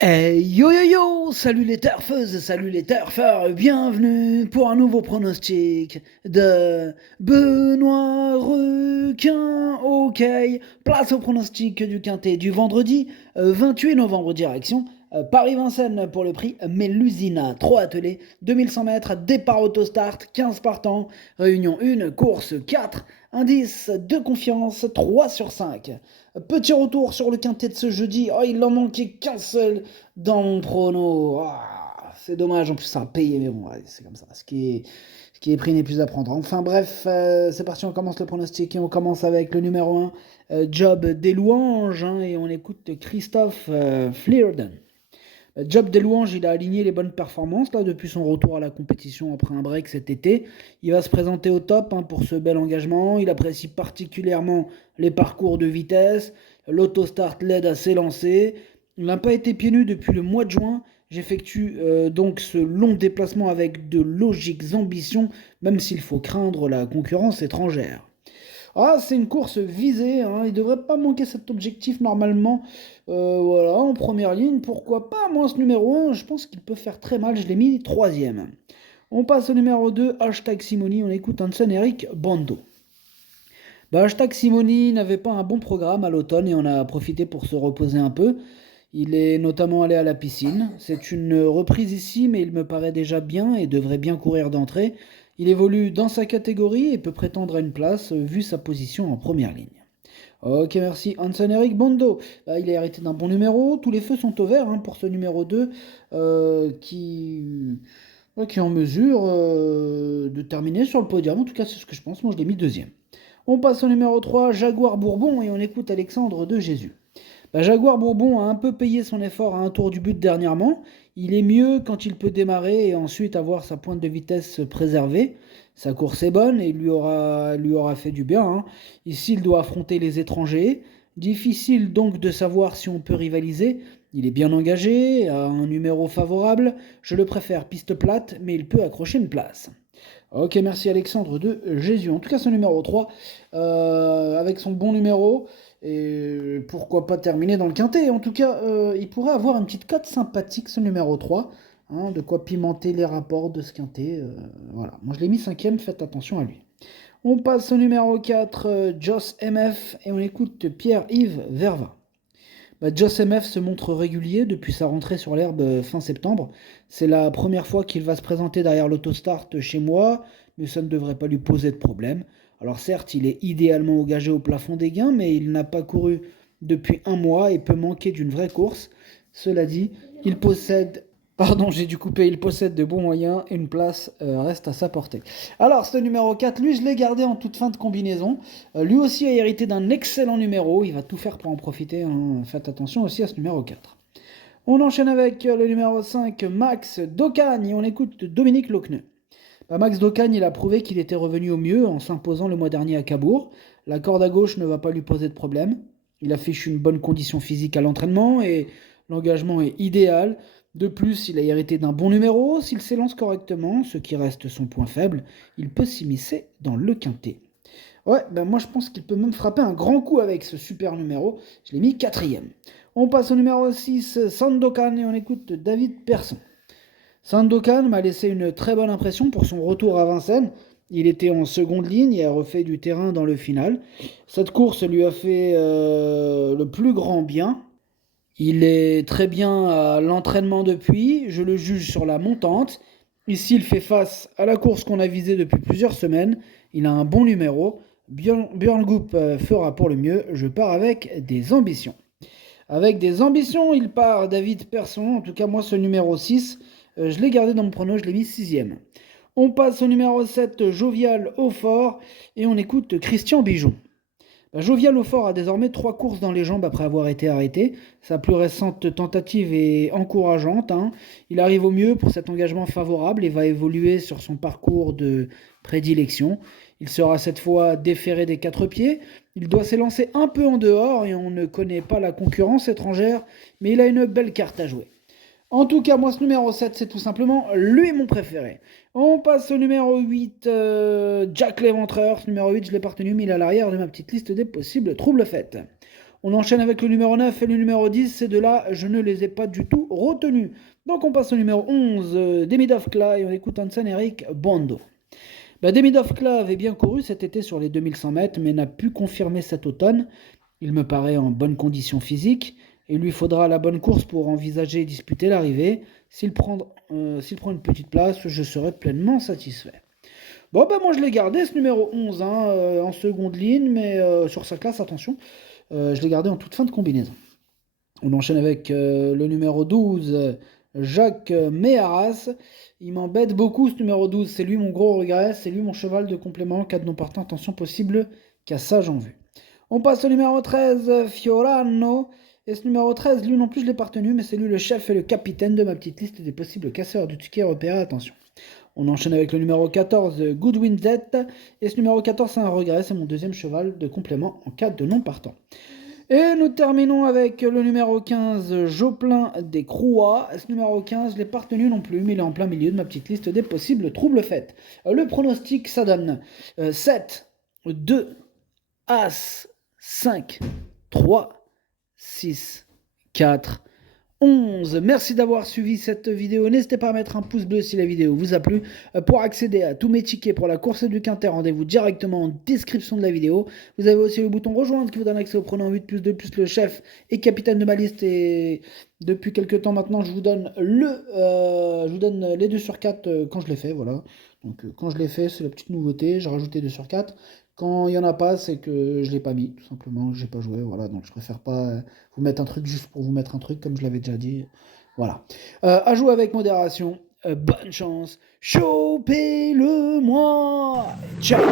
Hey yo yo yo, salut les turfeuses, salut les turfeurs, bienvenue pour un nouveau pronostic de Benoît Requin. Ok, place au pronostic du quintet du vendredi 28 novembre, direction Paris-Vincennes pour le prix Mélusina. 3 attelés, 2100 mètres, départ auto-start, 15 partants, réunion 1, course 4, indice de confiance 3 sur 5. Petit retour sur le quintet de ce jeudi. Oh, il en manquait qu'un seul dans mon prono. Ah, c'est dommage, en plus ça a payé, mais bon, ouais, c'est comme ça. Ce qui est pris n'est plus à prendre. Enfin bref, c'est parti, on commence le pronostic et on commence avec le numéro 1, Job des louanges, hein, et on écoute Christophe Flearden. Job des louanges, il a aligné les bonnes performances là depuis son retour à la compétition après un break cet été. Il va se présenter au top, hein, pour ce bel engagement. Il apprécie particulièrement les parcours de vitesse. L'autostart l'aide à s'élancer. Il n'a pas été pieds nus depuis le mois de juin. J'effectue donc ce long déplacement avec de logiques ambitions, même s'il faut craindre la concurrence étrangère. Ah, c'est une course visée, hein, il devrait pas manquer cet objectif normalement. Voilà, en première ligne, pourquoi pas, moi, ce numéro 1, je pense qu'il peut faire très mal, je l'ai mis troisième. On passe au numéro 2, hashtag Simoni, on écoute Hansen Eric Bando. Bah, hashtag Simoni n'avait pas un bon programme à l'automne et on a profité pour se reposer un peu. Il est notamment allé à la piscine. C'est une reprise ici, mais il me paraît déjà bien et devrait bien courir d'entrée. Il évolue dans sa catégorie et peut prétendre à une place, vu sa position en première ligne. Ok, merci. Hansen Eric Bondo. Il est hérité d'un bon numéro. Tous les feux sont au vert, hein, pour ce numéro 2, qui est en mesure de terminer sur le podium. En tout cas, c'est ce que je pense. Moi, je l'ai mis deuxième. On passe au numéro 3, Jaguar Bourbon, et on écoute Alexandre de Jésus. Jaguar Bourbon a un peu payé son effort à un tour du but dernièrement. Il est mieux quand il peut démarrer et ensuite avoir sa pointe de vitesse préservée. Sa course est bonne et lui aura fait du bien, hein. Ici, il doit affronter les étrangers. Difficile donc de savoir si on peut rivaliser. Il est bien engagé, a un numéro favorable. Je le préfère piste plate, mais il peut accrocher une place. Ok, merci Alexandre de Jésus. En tout cas, ce numéro 3, avec son bon numéro, et pourquoi pas terminer dans le quintet. En tout cas, il pourrait avoir une petite cote sympathique, ce numéro 3, hein, de quoi pimenter les rapports de ce quintet. Voilà, moi je l'ai mis cinquième, faites attention à lui. On passe au numéro 4, Joss MF, et on écoute Pierre-Yves Verva. Joss MF se montre régulier depuis sa rentrée sur l'herbe fin septembre. C'est la première fois qu'il va se présenter derrière l'autostart chez moi, mais ça ne devrait pas lui poser de problème. Alors certes, il est idéalement engagé au plafond des gains, mais il n'a pas couru depuis un mois et peut manquer d'une vraie course. Cela dit, il possède... Pardon, j'ai dû couper. Il possède de bons moyens et une place reste à sa portée. Alors, ce numéro 4, lui, je l'ai gardé en toute fin de combinaison. Lui aussi a hérité d'un excellent numéro. Il va tout faire pour en profiter, hein. Faites attention aussi à ce numéro 4. On enchaîne avec le numéro 5, Max Docagne. Et on écoute Dominique Lochneux. Max Docagne, il a prouvé qu'il était revenu au mieux en s'imposant le mois dernier à Cabourg. La corde à gauche ne va pas lui poser de problème. Il affiche une bonne condition physique à l'entraînement et l'engagement est idéal. De plus, il a hérité d'un bon numéro. S'il s'élance correctement, ce qui reste son point faible, il peut s'immiscer dans le quintet. Ouais, moi je pense qu'il peut même frapper un grand coup avec ce super numéro. Je l'ai mis quatrième. On passe au numéro 6, Sandokan, et on écoute David Persson. Sandokan m'a laissé une très bonne impression pour son retour à Vincennes. Il était en seconde ligne et a refait du terrain dans le final. Cette course lui a fait le plus grand bien. Il est très bien à l'entraînement depuis. Je le juge sur la montante. Ici, il fait face à la course qu'on a visée depuis plusieurs semaines. Il a un bon numéro. Björn Goop fera pour le mieux. Je pars avec des ambitions. Avec des ambitions, il part David Persson. En tout cas, moi, ce numéro 6, je l'ai gardé dans mon prono, je l'ai mis sixième. On passe au numéro 7, Jovial Hautfort, et on écoute Christian Bijon. Jovial Hautfort a désormais 3 courses dans les jambes après avoir été arrêté. Sa plus récente tentative est encourageante, hein. Il arrive au mieux pour cet engagement favorable et va évoluer sur son parcours de prédilection. Il sera cette fois déféré des 4 pieds. Il doit s'élancer un peu en dehors et on ne connaît pas la concurrence étrangère, mais il a une belle carte à jouer. En tout cas, moi, ce numéro 7, c'est tout simplement lui mon préféré. On passe au numéro 8, Jack l'Éventreur. Ce numéro 8, je l'ai pas retenu, mais il est à l'arrière de ma petite liste des possibles troubles faites. On enchaîne avec le numéro 9 et le numéro 10. Ces deux-là, je ne les ai pas du tout retenus. Donc on passe au numéro 11, Demidov Kla, et on écoute Hansen Eric Bondo. Demidov Kla avait bien couru cet été sur les 2100 mètres, mais n'a pu confirmer cet automne. Il me paraît en bonne condition physique. Il lui faudra la bonne course pour envisager et disputer l'arrivée. S'il prend une petite place, je serai pleinement satisfait. Bon, moi je l'ai gardé ce numéro 11 en seconde ligne, mais sur sa classe, attention, je l'ai gardé en toute fin de combinaison. On enchaîne avec le numéro 12, Jacques Méharas. Il m'embête beaucoup ce numéro 12, c'est lui mon gros regret, c'est lui mon cheval de complément, cas de non partant, attention possible, cassage en vue. On passe au numéro 13, Fiorano. Et ce numéro 13, lui non plus je l'ai pas retenu, mais c'est lui le chef et le capitaine de ma petite liste des possibles casseurs du ticket repéré, attention. On enchaîne avec le numéro 14, Goodwin Z. Et ce numéro 14, c'est un regret, c'est mon deuxième cheval de complément en cas de non partant. Et nous terminons avec le numéro 15, Joplin des Croix. Ce numéro 15, je ne l'ai pas retenu non plus, mais il est en plein milieu de ma petite liste des possibles troubles faits. Le pronostic, ça donne 7, 2, As, 5, 3, 6, 4, 11. Merci d'avoir suivi cette vidéo. N'hésitez pas à mettre un pouce bleu si la vidéo vous a plu. Pour accéder à tous mes tickets pour la course du Quintet, rendez-vous directement en description de la vidéo. Vous avez aussi le bouton rejoindre qui vous donne accès au pronom 8 plus 2 plus le chef et capitaine de ma liste. Et depuis quelques temps maintenant, je vous donne les 2 sur 4 quand je les fais. Voilà. Donc quand je les fais, c'est la petite nouveauté. J'ai rajouté 2 sur 4. Quand il n'y en a pas, c'est que je ne l'ai pas mis, tout simplement, je n'ai pas joué, voilà, donc je préfère pas vous mettre un truc juste pour vous mettre un truc, comme je l'avais déjà dit, voilà. À jouer avec modération, bonne chance, chopez-le-moi, ciao.